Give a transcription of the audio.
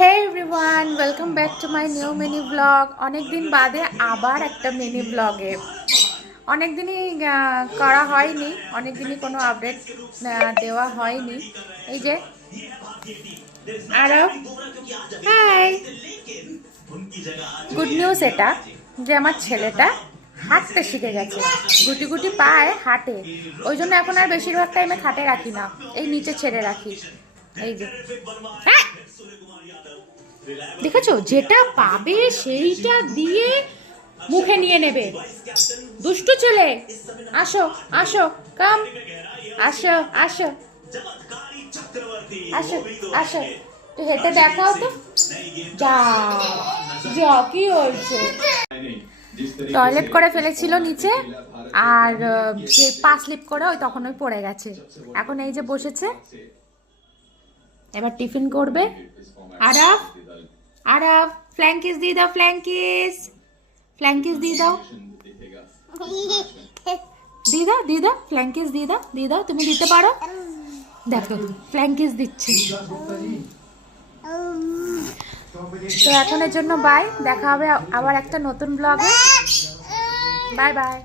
Hey everyone, welcome back to my new mini vlog. অনেক দিন বাদে আবার একটা মিনি ব্লগে। অনেক দিনই করা হয়নি, অনেক দিনই কোনো আপডেট দেওয়া হয়নি। এই যে আরব, হাই। গুড নিউজ এটা যে আমার ছেলেটা হাঁটতে শিখে গেছে, গুটি গুটি পায়ে হাঁটে। ওই জন্য এখন আর বেশিরভাগ টাইমে খাটে রাখি না, এই নিচে ছেড়ে রাখি। এই যে দেখেছো, যেটা পাবে সেইটা দিয়ে মুখে নিয়ে নেবে। দুষ্টু ছেলে, আসো আসো, কাম, আসো আসো আসো আসো, তুই হেঁটে দেখাও তো। যা যা, কি হয়েছে? টয়লেট করে ফেলেছিল নিচে, আর সে পা স্লিপ করে ওই তখন ওই পড়ে গেছে। এখন এই যে বসেছে, এবার টিফিন করবে। আরাফ, আরাফ, ফ্ল্যাঙ্কিস দিয়ে দাও, ফ্ল্যাঙ্কিস, ফ্ল্যাঙ্কিস দিয়ে দাও, দিয়ে দাও, দিয়ে দাও, ফ্ল্যাঙ্কিস দিয়ে দাও, দিয়ে দাও, তুমি দিতে পারো। দেখো ফ্ল্যাঙ্কিস দিচ্ছি। তো এখনের জন্য বাই, দেখা হবে আবার একটা নতুন ব্লগে। Bye bye.